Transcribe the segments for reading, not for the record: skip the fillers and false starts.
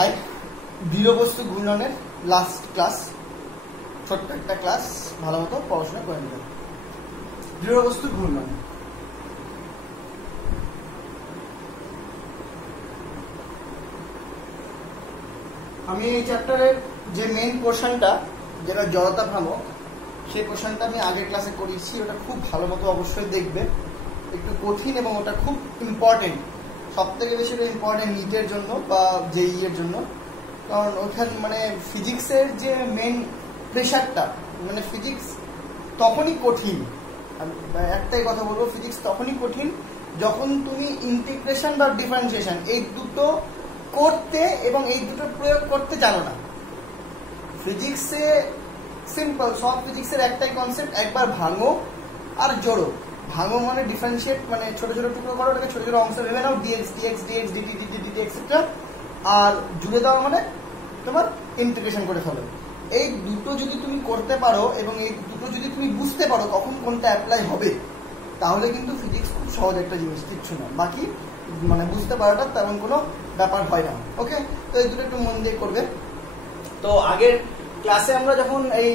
High, দৃঢ় বস্তু ঘূর্ণনের লাস্ট ক্লাস, ছোট্ট একটা ক্লাস, ভালো মতো পড়াশোনা করে নেবেন। দৃঢ় বস্তু ঘূর্ণন, আমি এই চ্যাপ্টারের যে মেইন পোর্শনটা যেটা জড়তা ভ্রামক, সেই পোর্শনটা আমি আগের ক্লাসে করিয়েছি। ওটা খুব ভালো মতো অবশ্যই দেখবে, একটু কঠিন এবং ওটা খুব ইম্পর্টেন্ট, সব থেকে বেশি ইম্পর্টেন্ট নিটের জন্য বা জেই এর জন্য। কারণ ওখানে মানে ফিজিক্সের যে মেন প্রেশারটা, মানে ফিজিক্স তখনই কঠিন, একটাই কথা বলবো, ফিজিক্স তখনই কঠিন যখন তুমি ইন্টিগ্রেশন বা ডিফারেন্সিয়েশন এই দুটো করতে এবং এই দুটো প্রয়োগ করতে জানো না। ফিজিক্সে সিম্পল, সব ফিজিক্সের একটাই কনসেপ্ট, একবার ভাঙো আর জোড়ো। ভাঙো মানে ডিফারেন্সিয়েট, মানে ছোট ছোট টুকরো করো, ওটাকে ছোট ছোট অংশ ভেবে নাও, DX DX DX DT DT DT etcetera. আর জুড়ে দেওয়া মানে তোমার ইন্টিগ্রেশন করে ফেলো। এই দুটো যদি তুমি করতে পারো এবং এই দুটো যদি তুমি বুঝতে পারো কখন কোনটা অ্যাপ্লাই হবে, তাহলে কিন্তু ফিজিক্স খুব সহজ একটা জিনিস, কিচ্ছু না। বাকি মানে বুঝতে পারাটা তেমন কোনো ব্যাপার হয় না। ওকে, তো এই দুটো একটু মন দিয়ে করবে। তো আগের ক্লাসে আমরা যখন এই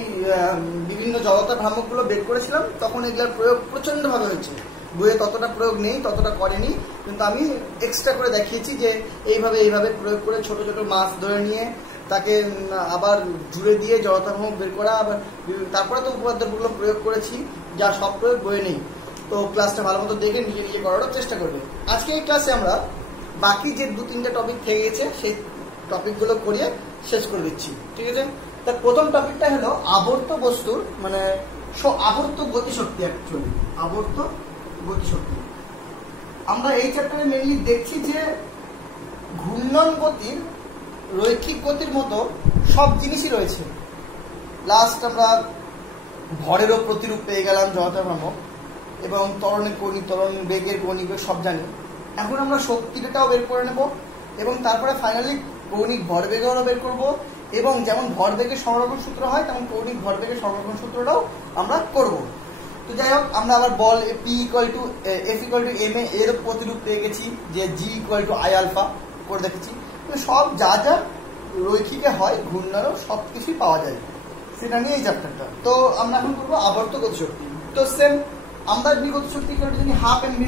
বিভিন্ন জড়তা ভ্রামকগুলো বের করেছিলাম, তখন এগুলোর প্রয়োগ প্রচণ্ডভাবে হয়েছে। বইয়ে ততটা প্রয়োগ নেই, ততটা করেনি, কিন্তু আমি এক্সট্রা করে দেখিয়েছি যে এইভাবে এইভাবে প্রয়োগ করে ছোট ছোট মাছ ধরে নিয়ে তাকে আবার জুড়ে দিয়ে জড়তা ভ্রামক বের করা, আবার তারপরে তো উপপাদ্যগুলো প্রয়োগ করেছি, যা সব প্রয়োগ বইয়ে নেই। তো ক্লাসটা ভালো মতো দেখে নিজে নিজে করার চেষ্টা করবে। আজকে এই ক্লাসে আমরা বাকি যে 2-3টা টপিক থেকে গেছে সেই টপিকগুলো করিয়ে শেষ করে দিচ্ছি, ঠিক আছে? তার প্রথম টপিকটা হলো আবর্ত বস্তুর, মানে আবর্ত গতিশক্তি। অ্যাকচুয়ালি আবর্ত গতিশক্তি আমরা এই চ্যাপ্টারে মেনলি দেখছি যে ঘূর্ণন গতির রৈখিক গতির মতো সব জিনিসই রয়েছে। লাস্ট আমরা ভরেরও প্রতিরূপ পেয়ে গেলাম জড়তা ভ্রামক, এবং ত্বরণের কৌণিক, ত্বরণ বেগের কৌণিক বেগ সব জানি। এখন আমরা শক্তিটাও বের করে নেব, এবং তারপরে ফাইনালি কৌণিক ভরবেগেরও বের করব, এবং যেমন ভরবেগের সংরক্ষণ সূত্র হয় তেমন কৌণিক ভরবেগের সংরক্ষণ সূত্রটাও আমরা করব। তো যাই হোক, আমরা আবার বল P = F = ma এর প্রতিরূপ পেয়ে গেছি, যে G = I আলফা করে দেখেছি। সব যা যা রৈখিকে হয় ঘূর্ণারও সব কিছুই পাওয়া যায়, সেটা নিয়ে এই চ্যাপ্টারটা। তো আমরা এখন করবো আবর্ত গতিশক্তি। তো সেম, আমরা গতিশক্তি যদি হাফ mv²,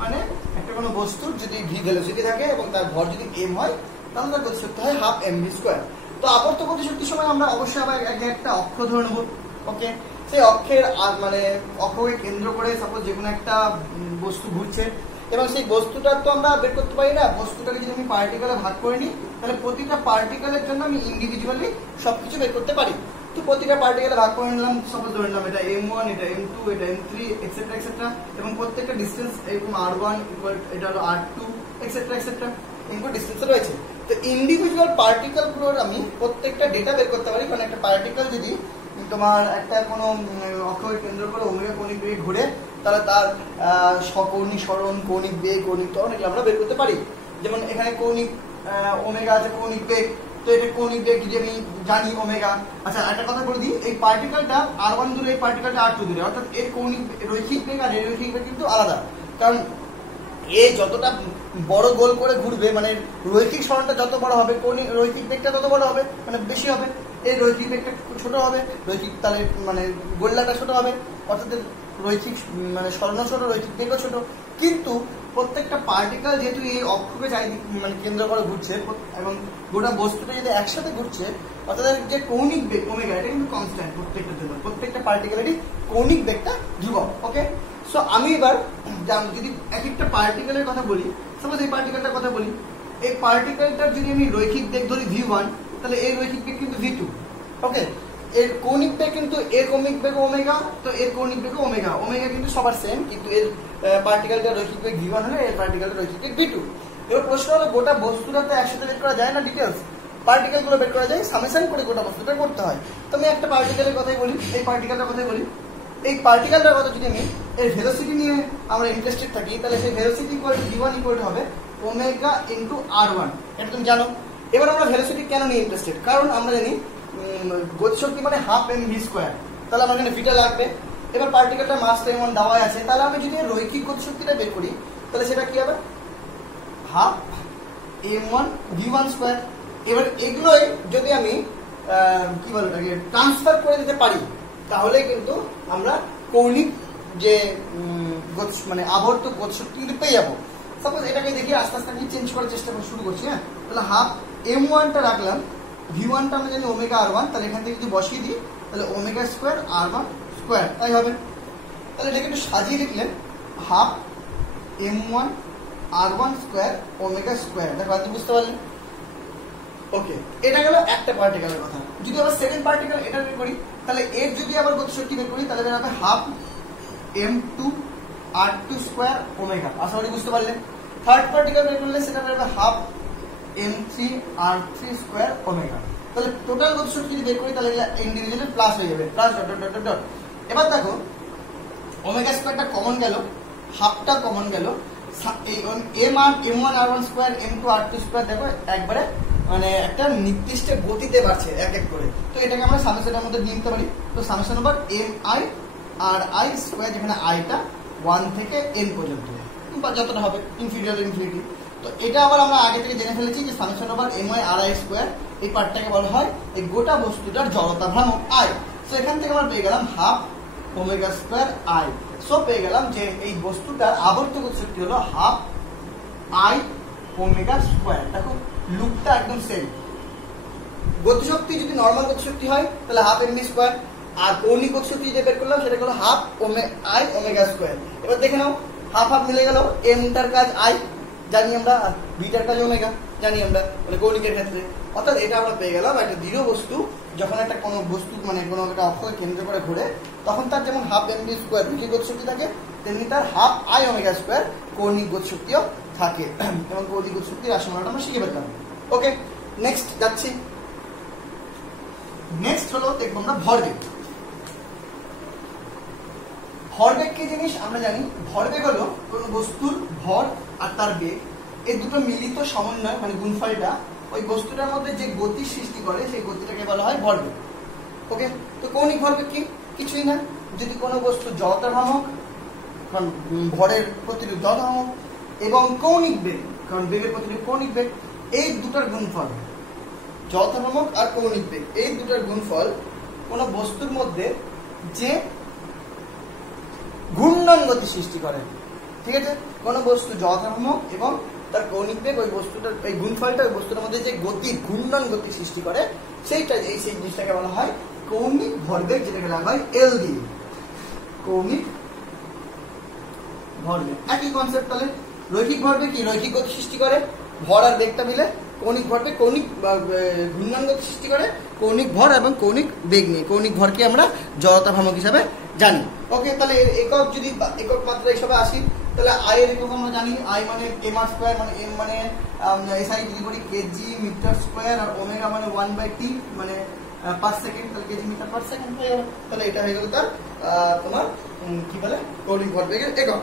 মানে একটা কোনো বস্তুর যদি v ভেলোসিটি থাকে এবং তার ভর যদি m হয়, তাহলে তার গতিশক্তি হয় হাফ mv²। তো আবর্ত গতিশক্তির সময় আমরা অবশ্যই আবার একটা অক্ষ ধরে নেব। ওকে, সেই অক্ষের মানে অক্ষকে কেন্দ্র করে সাপোজ যে কোনো একটা বস্তু ঘুরছে, এবং সেই বস্তুটার তো আমরা বের করতে পারি না। বস্তুটাকে যদি আমি পার্টিকেলে ভাগ করে নিই, তাহলে প্রতিটা পার্টিকেলের জন্য আমি ইন্ডিভিজুয়ালি সবকিছু বের করতে পারি। তো প্রতিটা পার্টিকেলে ভাগ করে নিলাম, সাপোজ ধরে নিলাম এটা m1, এটা m2, এটা m3 এক্সেট্রা এক্সেট্রা, এবং প্রত্যেকটা ডিস্টেন্স এরকম r1 এটা হলো r2 এক্সেট্রা এক্সেট্রা, এরকম ডিস্টেন্সে রয়েছে। তো ইন্ডিভিজুয়াল পার্টিকেলগুলোর আমি প্রত্যেকটা ডেটা বের করতে পারি। কারণ একটা পার্টিকেল যদি তোমার একটা কোনো অক্ষকে কেন্দ্র করে ওমেগা কৌণিক বেগে ঘুরে, তাহলে তার সকৌণিক সরণ, কৌণিক বেগ, কৌণিক ত্বরণ এগুলো আমরা বের করতে পারি। যেমন এখানে কৌণিক ওমেগা আছে, কৌণিক বেগ, তো এটা কৌণিক বেগ যদি আমি জানি ওমেগা। আচ্ছা, একটা কথা বলে দিই, এই পার্টিকেলটা r1 দূরে, এই পার্টিকেলটা r2 দূরে, অর্থাৎ এর কৌণিক রৈখিক বেগ আর এর রৈখিক বেগ কিন্তু আলাদা। কারণ এ যতটা বড় গোল করে ঘুরবে, মানে রৈখিক সরণটা যত বড় হবে, কৌণিক রৈখিক বেগটা তত বড় হবে, মানে বেশি হবে। এর রৈখিক বেগটা ছোট হবে, রৈখিক তাহলে মানে গোল্লাটা ছোট হবে, অর্থাৎ রৈখিক মানে সরণ ছোট, রৈখিক বেগও ছোট। কিন্তু প্রত্যেকটা পার্টিকেল যেহেতু এই অক্ষকে মানে কেন্দ্র করে ঘুরছে, এবং গোটা বস্তুটা যদি একসাথে ঘুরছে, অর্থাৎ যে কৌণিক বেগ ওমেগা, এটা কিন্তু কনস্ট্যান্ট প্রত্যেকটার জন্য, প্রত্যেকটা পার্টিকেলেরই কৌণিক বেগটা ধ্রুবক। ওকে, সো আমি এবার যদি এক একটা পার্টিকেলের কথা বলি, সাপোজ এই পার্টিকেলটার কথা বলি, এই পার্টিকেলটার যদি আমি রৈখিক বেগ ধরি v1, তাহলে এই রৈখিক বেগ কিন্তু v2। ওকে, এর কৌণিক বেগ কিন্তু এর কৌণিক বেগ ওমেগা, তো এর কৌণিক বেগ ওমেগা, ওমেগা কিন্তু সবার সেম, কিন্তু এর পার্টিকেলটার রৈখিক বেগ v1 হলে এর পার্টিকেলটার রৈখিক বেগ v2। এবার প্রশ্ন হলো, গোটা বস্তুটা তো একসাথে বের করা যায় না, ডিটেলস পার্টিকেলগুলো বের করা যায়, সামেশন করে গোটা বস্তুটা করতে হয়। তো আমি একটা পার্টিকেলের কথাই বলি, এই পার্টিকেলটার কথাই বলি। এই পার্টিকেলটার কথা যদি আমি এর ভেলোসিটি নিয়ে আমরা ইন্টারেস্টেড থাকি, তাহলে সেই ভেলোসিটি v1 হবে ওমেগা ইন্টু r1, এটা তুমি জানো। এবার আমরা ভেলোসিটি কেন নিয়ে ইন্টারেস্টেড? কারণ আমরা জানি গতিশক্তি মানে হাফ mv², তাহলে আমার এখানে ভিটা লাগবে। এবার পার্টিকেলটার মাস তো এমন দেওয়া আছে, তাহলে আমি যদি রৈখিক গতিশক্তিটা বের করি, তাহলে সেটা কি হবে হাফ m1 v1²। এবার এগুলোই যদি আমি কি বলে এটাকে ট্রান্সফার করে দিতে পারি তাহলে কিন্তু আমরা কৌণিক যে মানে আবর্ত গতিশক্তি কিন্তু পেয়ে যাবো। সাপোজ এটাকে দেখি আস্তে আস্তে আমি চেঞ্জ করার চেষ্টা শুরু করছি। হ্যাঁ, তাহলে হাফ m1টা রাখলাম, v1টা আমরা জানি ওমেগা r1, তাহলে এখান থেকে যদি বসিয়ে দিই তাহলে ওমেগা স্কোয়ার r1 স্কোয়ার তাই হবে। তাহলে এটাকে একটু সাজিয়ে লিখলেন half m1 r1 square omega square. দেখো আপনি বুঝতে পারলেন? ওকে, এটা গেল একটা পার্টিকেলের কথা। যদি আবার সেকেন্ড পার্টিকেল এটা বের করি তাহলে এর যদি আবার গতিশক্তি বের করি তাহলে বের হবে half m2 r2 square omega. আশা করি বুঝতে পারলেন। থার্ড পার্টিকেল বের করলে সেটা বের হবে half m3 r3 square omega. তাহলে টোটাল গতিশক্তি যদি বের করি তাহলে এগুলা ইন্ডিভিজুয়ালি প্লাস হয়ে যাবে, plus dot dot dot dot. এবার দেখো ওমেগা স্কোয়ারটা কমন গেল, হাফটা কমন গেল, এই m1 r1 square m2 r2 square দেখো একবারে মানে একটা নির্দিষ্ট গতিতে বাড়ছে এক এক করে। তো এটাকে আমরা সামেশনের মধ্যে নিয়ে নিতে পারি। তো summation over mi r i square, যেখানে আইটা 1 থেকে n পর্যন্ত বা যতটা হবে ইনফিনিটি ইনফিনিটি। তো এটা আবার আমরা আগে থেকে জেনে ফেলেছি যে summation over mi r i square এই পার্টটাকে বলা হয় এই গোটা বস্তুটার জড়তা ভ্রামক i। সো এখান থেকে আমরা পেয়ে গেলাম half omega square i। So পেয়ে গেলাম যে এই বস্তুটার আবর্ত গতিশক্তি হলো হাফ i ওমেগা স্কোয়ার। দেখো লুকটা একদম সেম। গতিশক্তি যদি নর্মাল গতিশক্তি হয় তাহলে হাফ এম ভি স্কোয়ার, আর কৌণিক গতিশক্তি যে বের করলাম সেটা হলো হাফ i ওমেগা স্কোয়ার। এবার দেখে নাও হাফ হাফ মিলে গেল, এমটার কাজ i জানি আমরা, আর বিটার কাজ ওমেগা জানি আমরা, মানে কৌণিকের ক্ষেত্রে। অর্থাৎ এটা আমরা পেয়ে গেলাম একটা দৃঢ় বস্তু যখন একটা কোনো বস্তু মানে কোনো একটা অক্ষকে কেন্দ্র করে ঘুরে তখন তার যেমন হাফ এম ভি স্কোয়ার রৈখিক গতিশক্তি থাকে তেমনি তার হাফ i ওমেগা স্কোয়ার কৌণিক গতিশক্তিও থাকে। এবং কৌণিক গতিশক্তির রাশিমালাটা আমরা শিখে পেলাম। ওকে, নেক্সট যাচ্ছি। নেক্সট হলো দেখবো আমরা ভরবেগ। ভরবেগ কি জিনিস আমরা জানি? ভরবেগ হলো কোনো বস্তুর ভর আর তার বেগ এই দুটো মিলিত সমন্বয় মানে গুণফলটা ওই বস্তুটার মধ্যে যে গতি সৃষ্টি করে সেই গতিটাকে বলা হয় ভরবেগ। ওকে, তো কৌণিক ভরবেগ কি? কিছুই না, যদি কোনো বস্তু জড়তা ভ্রামক কারণ ভরের প্রতিরূপ জড়তা ভ্রামক এবং কৌণিক বেগ কারণ বেগের প্রতিরূপ কৌণিক বেগ, এই দুটার গুণফল জড়তা ভ্রামক আর কৌণিক বেগ এই দুটার গুণফল কোনো বস্তুর মধ্যে যে ঘূর্ণন গতি সৃষ্টি করে। ঠিক আছে, কোনো বস্তু জড়তা ভ্রামক এবং তার কৌণিক বেগ ওই বস্তুটার এই গুণফলটা ওই বস্তুর মধ্যে যে গতি ঘূর্ণন গতি সৃষ্টি করে সেইটা সেই জিনিসটাকে বলা হয় কৌণিক ভরবেগ, যেটাকে বলা হয় এল দিয়ে কৌণিক ভরবেগ। একই কনসেপ্ট। তাহলে রৈখিক ভরবেগ কি? রৈখিক গতি সৃষ্টি করে, ভর আর বেগটা মিলে। কৌণিক ভরবেগ কৌণিক ঘূর্ণন গতি সৃষ্টি করে কৌণিক ভর এবং কৌণিক বেগ নিয়ে। কৌণিক ভরকে আমরা জড়তা ভ্রামক হিসাবে জানি। ওকে, তাহলে একক যদি একক মাত্রা হিসাবে আসি তাহলে আই এর একক আমরা জানি আই মানে এম আর স্কোয়ার মানে এম মানে এসআই যদি বলি কেজি মিটার স্কোয়ার আর ওমেগা মানে 1/t মানে পার সেকেন্ড, তাহলে কেজি মিটার পার সেকেন্ড হয়ে গেল। তাহলে এটা হয়ে গেল তার তোমার কি বলে কৌণিক ভরবেগের একক।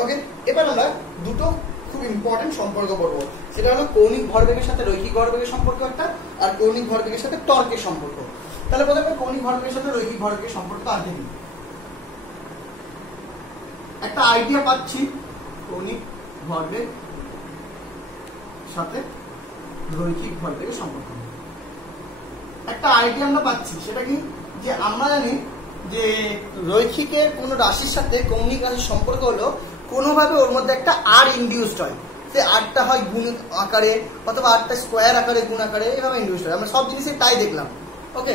ওকে, এবার আমরা দুটো খুব ইম্পর্টেন্ট সম্পর্ক করবো, সেটা হলো কৌণিক ভরবেগের সাথে রৈখিক ভরবেগের সম্পর্ক একটা, আর কৌণিক ভরবেগের সাথে টর্কের সম্পর্ক। তাহলে প্রথমে কৌণিক ভরবেগের সাথে রৈখিক ভরবেগের সম্পর্ক আগে নিই। একটা আইডিয়া পাচ্ছি কৌণিক ভরবেগ সাথে রৈখিক ভরবেগের সম্পর্ক। একটা আইডিয়া আমরা পাচ্ছি, সেটা কি? যে আমরা জানি যে রৈখিকের কোন রাশির সাথে কৌণিক রাশির সম্পর্ক হলো কোনোভাবে ওর মধ্যে একটা আর ইনডিউসড হয়। সে আরটা হয় গুণ আকারে অথবা আরটা স্কোয়ার আকারে গুণ আকারে এভাবে ইনডিউসড হয়। আমরা সব জিনিসে তাই দেখলাম। ওকে,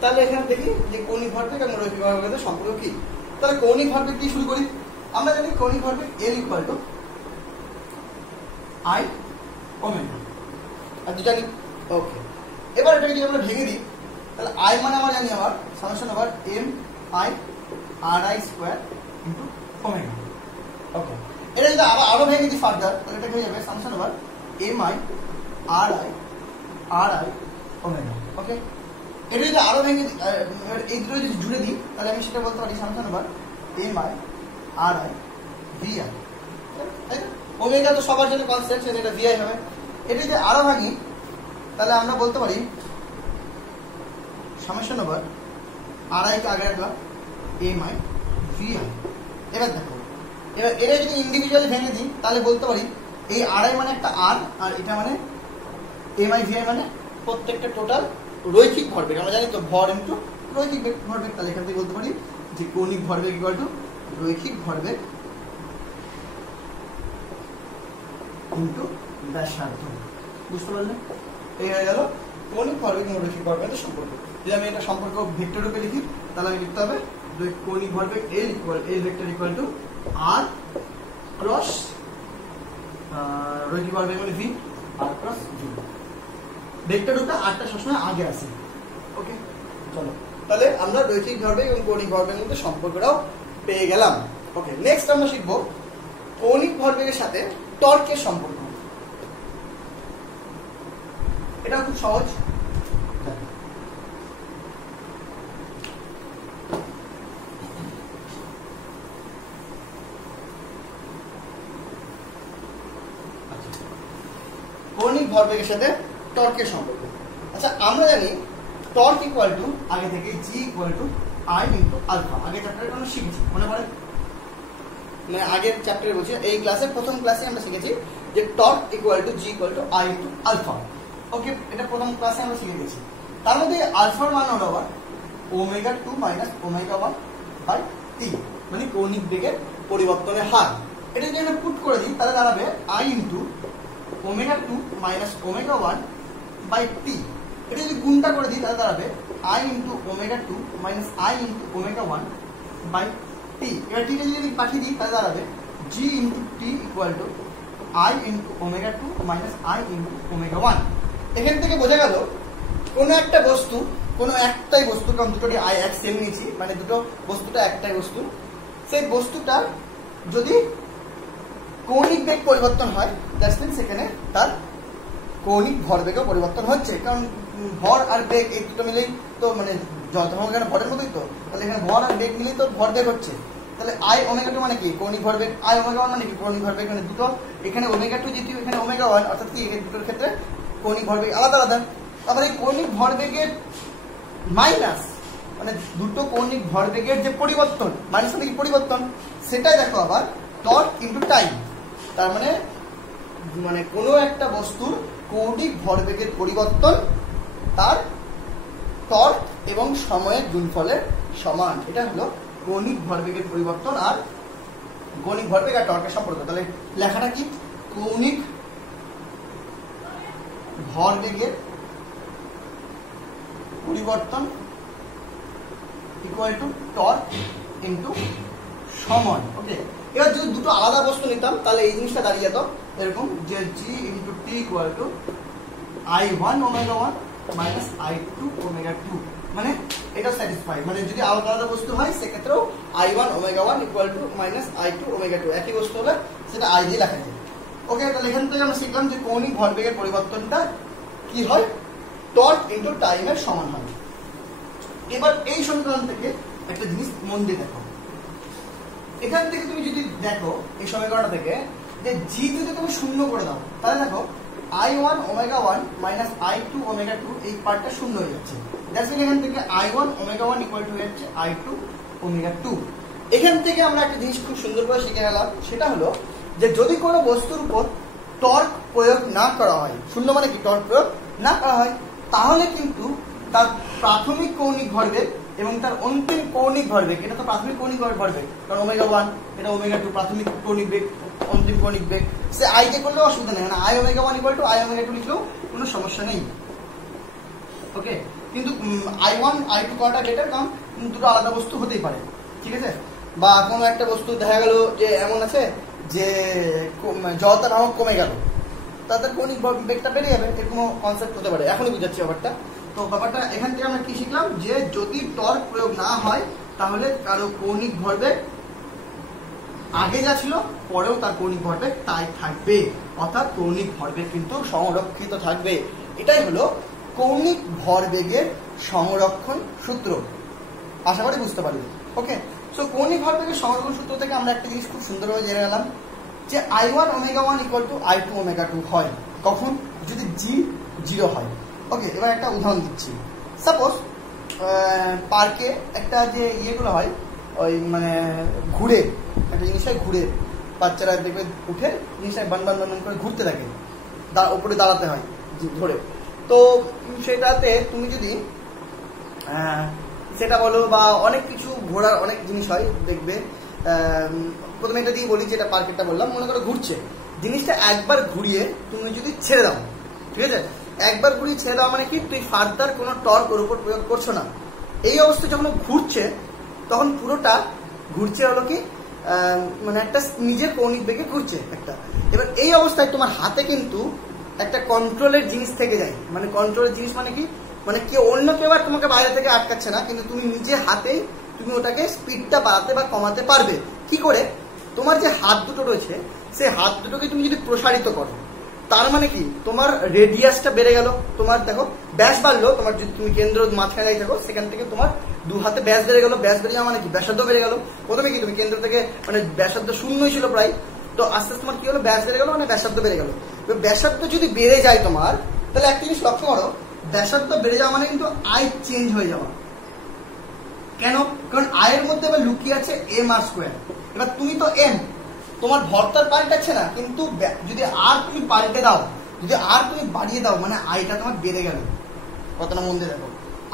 তাহলে এখানে দেখি যে কৌণিক ভরবেগ এবং রৈখিক ভরবেগের সম্পর্ক কি। তাহলে কৌণিক ভরবেগ দিয়ে শুরু করি। আমরা জানি কৌণিক ভরবেগ L equal to I omega, আর দুটো জানি। ওকে, এবার এটাকে যদি আমরা ভেঙে দিই তাহলে আই মানে আমরা জানি আবার summation over M I R I square into omega. Okay, এটা যদি আরো ভেঙে দিই ফার্দার তাহলে এটা হয়ে যাবে summation over M I R I omega. Okay, এটা যদি আরো ভেঙে দিই এই দুটো যদি জুড়ে দিই তাহলে আমি সেটা বলতে পারি summation over M I R i v i. Omega তো সবার জন্য কনস্ট্যান্ট, এটা ভি আই হবে। এটা যদি আরো ভাঙি তাহলে আমরা বলতে পারি summation over R I K আগে রাখলাম এম আই ভি আই। এবার দেখো, এবার এটা যদি ইন্ডিভিজুয়ালি ভেঙে দিই তাহলে বলতে পারি এই আর আই মানে একটা আর, আর এটা মানে এমআই ভিআই মানে প্রত্যেকটা টোটাল রৈখিক ভরবেগ। আমরা জানি তো ভর ইন্টু রৈখিক ভরবেগ, তাহলে এখান থেকে বলতে পারি যে কৌণিক ভরবেগ ইকুয়াল টু রৈখিক ভরবেগ ইন্টু ব্যাসার্ধ। বুঝতে পারলেন? এই হয়ে গেল কৌণিক ভরবেগ এবং রৈখিক ভরবেগের সম্পর্ক। যদি আমি এটা সম্পর্ক ভেক্টর রূপে লিখি তাহলে আমি লিখতে হবে কৌণিক ভরবেগ L vector equal to R cross রৈখিক ভরবেগ মানে V R cross V। Vector রূপে আরটা সবসময় আগে আসে। ওকে, চলো তাহলে আমরা রৈখিক ভরবেগ এবং কৌণিক ভরবেগের মধ্যে সম্পর্কটাও পেয়ে গেলাম। ওকে, নেক্সট আমরা শিখব কৌণিক ভরবেগের সাথে টর্কের সম্পর্ক। এটা খুব সহজ। কৌণিক ভরবেগের সাথে টর্কের সম্পর্ক। আচ্ছা, আমরা জানি টর্ক ইকুয়াল টু আগে থেকে G equal to I into alpha. আগের চ্যাপ্টারে আমরা শিখেছি, মনে পড়ে? মানে আগের চ্যাপ্টারে বলছি, এই ক্লাসের প্রথম ক্লাসে আমরা শিখেছি যে torque equal to G equal to I into alpha. Okay, এটা প্রথম ক্লাসে আমরা শিখে গেছি। তার মধ্যে আলফার মান হলো আবার ওমেগা 2 মাইনাস ওমেগা 1 বাই টি, মানে কৌণিক বেগের পরিবর্তনের হার। এটা যদি আমরা পুট করে দিই তাহলে দাঁড়াবে I into omega 2 minus omega 1 by T. এটা যদি গুণটা করে দিই তাহলে দাঁড়াবে I into omega 2 minus I into omega 1 by T. এবার টিটা যদি পাঠিয়ে দিই তাহলে দাঁড়াবে G into T equal to I into omega 2 minus I into omega 1। এখান থেকে বোঝা গেল কোনো একটা বস্তু, কোনো একটাই বস্তু, কারণ দুটোটি আই এক সেম নিয়েছি, মানে দুটো বস্তুটা একটাই বস্তু, সেই বস্তুটার যদি কৌণিক বেগ পরিবর্তন হয় দ্যাটস মিন সেখানে তার কৌণিক ভরবেগও পরিবর্তন হচ্ছে। কারণ ভর আর বেগ এই দুটো মিলেই তো, মানে যতক্ষণ এখানে ভরের মতোই তো, তাহলে এখানে ভর আর বেগ মিলেই তো ভরবেগ হচ্ছে। তাহলে আই ওমেগা 2 মানে কি? কৌণিক ভরবেগ। আই ওমেগা 1 মানে কি? কৌণিক ভরবেগ। মানে দুটো, এখানে ওমেগা 2 যেহেতু এখানে ওমেগা 1, অর্থাৎ কি এখানে দুটোর ক্ষেত্রে কৌণিক ভরবেগ আলাদা আলাদা। আবার এই কৌণিক ভরবেগের মাইনাস মানে দুটো কৌণিক ভরবেগের যে পরিবর্তন, মাইনাস মানে কি? পরিবর্তন। সেটাই দেখো আবার টর্ক ইন্টু টাইম। তার মানে মানে কোনো একটা বস্তুর কৌণিক ভরবেগের পরিবর্তন তার টর্ক এবং সময়ের গুণফলের সমান। এটা হলো কৌণিক ভরবেগের পরিবর্তন আর কৌণিক ভরবেগ আর টর্কের সম্পর্ক। তাহলে লেখাটা কি? কৌণিক ভরবেগের পরিবর্তন ইকুয়াল টু টর্ক ইন্টু সময়। ওকে, এবার যদি দুটো আলাদা বস্তু নিতাম তাহলে এই জিনিসটা দাঁড়িয়ে যেত এরকম যে G into T equal to I 1 omega 1 minus I 2 omega 2। মানে এটা স্যাটিসফাই, মানে যদি আলাদা আলাদা বস্তু হয় সেক্ষেত্রেও I 1 omega 1 equal to minus I 2 omega 2। একই বস্তু হলে সেটা আই দিয়ে লেখা যায়। ওকে, তাহলে এখান থেকে আমরা শিখলাম যে কৌণিক ভরবেগের পরিবর্তনটা কি হয়? টর্ক ইন্টু টাইমের সমান হয়। এবার এই সমীকরণ থেকে একটা জিনিস মন দিয়ে দেখো। এখান থেকে তুমি যদি দেখো এই সমীকরণটা থেকে যে জি যদি তুমি শূন্য করে দাও তাহলে দেখো I1 omega 1 minus I2 omega 2 এই পার্টটা শূন্য হয়ে যাচ্ছে। দ্যাটস মিন এখান থেকে I1 ওমেগা 1 ইকুয়াল টু হচ্ছে I2 ওমেগা 2। এখান থেকে আমরা একটা জিনিস খুব সুন্দর করে শিখে গেলাম, সেটা হলো যে যদি কোনো বস্তুর উপর টর্ক প্রয়োগ না করা হয়, শূন্য মানে কি? টর্ক প্রয়োগ না করা হয়, তাহলে কিন্তু তার প্রাথমিক কৌণিক ভরবেগ এবং তার অন্তিম কৌণিক ভরবেগ, এটা তো প্রাথমিক কৌণিক ভরবেগ, কারণ ওমেগা 1 এটা ওমেগা 2 প্রাথমিক কৌণিক বেগ, অন্তিম কৌণিক বেগ, সে আই দিয়ে করলেও অসুবিধা নেই, মানে I omega 1 equal to I omega 2 লিখলেও কোনো সমস্যা নেই। ওকে, কিন্তু I1 I2 করাটা বেটার, কারণ দুটো আলাদা বস্তু হতেই পারে, ঠিক আছে? বা কোনো একটা বস্তু দেখা গেল যে এমন আছে যে জড়তা নামক কমে গেল, তাদের কৌণিক বেগটা বেড়ে যাবে, এরকম কনসেপ্ট হতে পারে। এখনই বুঝাচ্ছি ব্যাপারটা। তো ব্যাপারটা এখান থেকে আমরা কি শিখলাম যে যদি টর্ক প্রয়োগ না হয় তাহলে কারো কৌণিক ভরবেগ আগে যা ছিল পরেও তার কৌণিক ভরবেগ তাই থাকবে, অর্থাৎ কৌণিক ভরবেগ কিন্তু সংরক্ষিত থাকবে। এটাই হলো কৌণিক ভরবেগের সংরক্ষণ সূত্র। আশা করি বুঝতে পারবে। ওকে, সো কৌণিক ভরবেগের সংরক্ষণ সূত্র থেকে আমরা একটা জিনিস খুব সুন্দরভাবে জেনে গেলাম যে I1 omega 1 equal to I2 omega 2 হয় কখন? যদি জি 0 হয়। ওকে, এবার একটা উদাহরণ দিচ্ছি। সাপোজ পার্কে একটা যে ইয়েগুলো হয়, ওই মানে ঘুরে একটা জিনিস হয়, ঘুরে বাচ্চারা দেখবে উঠে জিনিসটা বান বান বান করে ঘুরতে থাকে, উপরে দাঁড়াতে হয়। ধরে। তো সেটাতে তুমি যদি সেটা বলো বা অনেক কিছু ঘোরার অনেক জিনিস হয় দেখবে। প্রথমে এটা দিয়ে বলি, যেটা পার্কেটটা বললাম, মনে করো ঘুরছে, জিনিসটা একবার ঘুরিয়ে তুমি যদি ছেড়ে দাও, ঠিক আছে, একবার ঘুরিয়ে ছেড়ে দাও মানে কি, তুই ফার্দার কোনো টর্ক ওর উপর প্রয়োগ করছো না। এই অবস্থায় যখন ঘুরছে তখন পুরোটা ঘুরছে হলো কি মানে একটা নিজের কৌণিক বেগে ঘুরছে একটা। এবার এই অবস্থায় তোমার হাতে কিন্তু একটা কন্ট্রোলের জিনিস থেকে যায়। মানে কন্ট্রোলের জিনিস মানে কি, মানে কেউ অন্য কেউ আর তোমাকে বাইরে থেকে আটকাচ্ছে না, কিন্তু তুমি নিজে হাতেই তুমি ওটাকে স্পিডটা বাড়াতে বা কমাতে পারবে। কি করে? তোমার যে হাত দুটো রয়েছে সেই হাত দুটোকে তুমি যদি প্রসারিত করো, তার মানে কি তোমার রেডিয়াসটা বেড়ে গেল। তোমার দেখো ব্যাস বাড়লো, তোমার যদি তুমি কেন্দ্র মাঝখানে দাঁড়িয়ে থাকো সেখান থেকে তোমার দু হাতে ব্যাস বেড়ে গেল। ব্যাস বেড়ে যাওয়া মানে কি ব্যাসার্ধ বেড়ে গেল। প্রথমে কি তুমি কেন্দ্র থেকে মানে ব্যাসার্ধ শূন্যই ছিল প্রায়, তো আস্তে আস্তে তোমার কি হলো, ব্যাস বেড়ে গেল মানে ব্যাসার্ধ বেড়ে গেল। ব্যাসার্ধ যদি বেড়ে যায় তোমার, তাহলে একটা জিনিস লক্ষ্য করো, ব্যাসার্ধ বেড়ে যাওয়া মানে কিন্তু আই চেঞ্জ হয়ে যাওয়া। কেন? কারণ আয়ের মধ্যে এবার লুকিয়ে আছে এম আর স্কোয়ার। এবার তুমি তো এম, তোমার ভরটার পাল্টাচ্ছে না, কিন্তু যদি আর তুমি পাল্টে দাও, যদি আর তুমি বাড়িয়ে দাও, মানে আয়টা তোমার বেড়ে গেল। কতটা মন দিয়ে দেখো,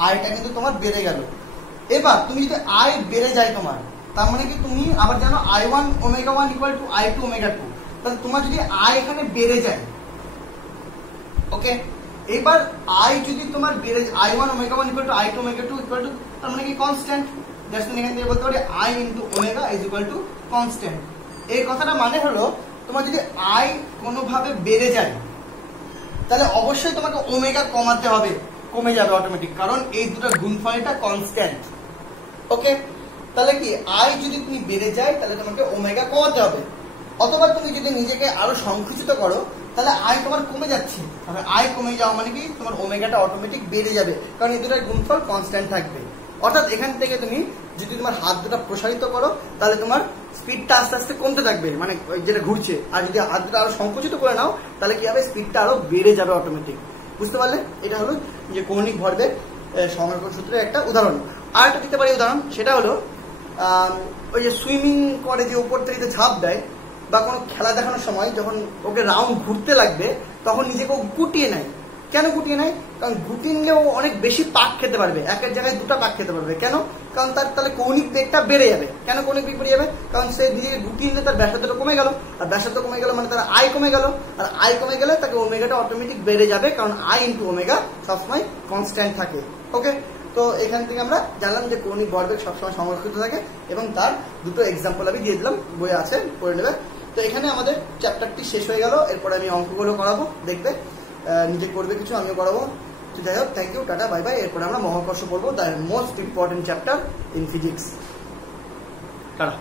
আয়টা কিন্তু তোমার বেড়ে গেল। এবার তুমি যদি আয় বেড়ে যায় তোমার, তার মানে কি তুমি আবার জানো I1 omega 1 equal to I2 omega 2, তাহলে তোমার যদি আয় এখানে বেড়ে যায়, ওকে, এবার আই যদি তোমার বেড়ে যায় I1 omega 1 equal to I2 omega 2 equal to, তার মানে কি কনস্ট্যান্ট। জাস্ট এখান থেকে বলতে পারি I into omega is equal to constant. এই কথাটা মানে হলো তোমার যদি আই কোনোভাবে বেড়ে যায়, তাহলে অবশ্যই তোমাকে ওমেগা কমাতে হবে, কমে যাবে অটোমেটিক, কারণ এই দুটো গুণফলটা কনস্ট্যান্ট। ওকে, তাহলে কি আই যদি তুমি বেড়ে যায় তাহলে তোমাকে ওমেগা কমাতে হবে। অথবা তুমি যদি নিজেকে আরো সংকুচিত করো, তাহলে আই তোমার কমে যাচ্ছে, তাহলে আই কমে যাওয়া মানে কি তোমার ওমেগাটা অটোমেটিক বেড়ে যাবে, কারণ এই দুটোর গুণফল কনস্ট্যান্ট থাকবে। অর্থাৎ এখান থেকে তুমি যদি তোমার হাত দুটো প্রসারিত করো, তাহলে তোমার স্পিডটা আস্তে আস্তে কমতে থাকবে, মানে যেটা ঘুরছে। আর যদি হাত দুটো আরো সংকুচিত করে নাও, তাহলে কি হবে, স্পিডটা আরো বেড়ে যাবে অটোমেটিক। বুঝতে পারলে? এটা হলো যে কৌণিক ভরবেগ সংরক্ষণ সূত্রের একটা উদাহরণ। আর একটা দিতে পারি উদাহরণ, সেটা হলো ওই যে সুইমিং করে যে উপর থেকে ঝাঁপ দেয়, বা কোনো খেলা দেখানোর সময় যখন ওকে রাউন্ড ঘুরতে লাগবে, তখন নিজেকে গুটিয়ে নেয়। কেন গুটিয়ে নেয়? কারণ গুটিয়ে নিলে ও অনেক বেশি পাক খেতে পারবে, একের জায়গায় দুটো পাক খেতে পারবে। কেন? কারণ তার তাহলে কৌণিক বেগটা বেড়ে যাবে। কেন কৌণিক বেগ বেড়ে যাবে? কারণ সে নিজেকে গুটিয়ে নিলে তার ব্যাসার্ধটা কমে গেল, আর ব্যাসার্ধ কমে গেল মানে তার আয় কমে গেল, আর আয় কমে গেলে তাকে ওমেগাটা অটোমেটিক বেড়ে যাবে, কারণ আই ইন্টু ওমেগা সবসময় কনস্ট্যান্ট থাকে। ওকে, তো এখান থেকে আমরা জানলাম যে কৌণিক ভরবেগ সবসময় সংরক্ষিত থাকে, এবং তার দুটো এক্সাম্পল আমি দিয়ে দিলাম, বইয়ে আছে, পড়ে নেবে। তো এখানে আমাদের চ্যাপ্টারটি শেষ হয়ে গেল। এরপরে আমি অঙ্কগুলো করাবো, দেখবে, নিজে করবে কিছু, আমিও করাবো। তো যাই হোক, thank you, tata, bye bye. এরপরে আমরা মহাকর্ষ পড়বো, the most important chapter in physics. Tata.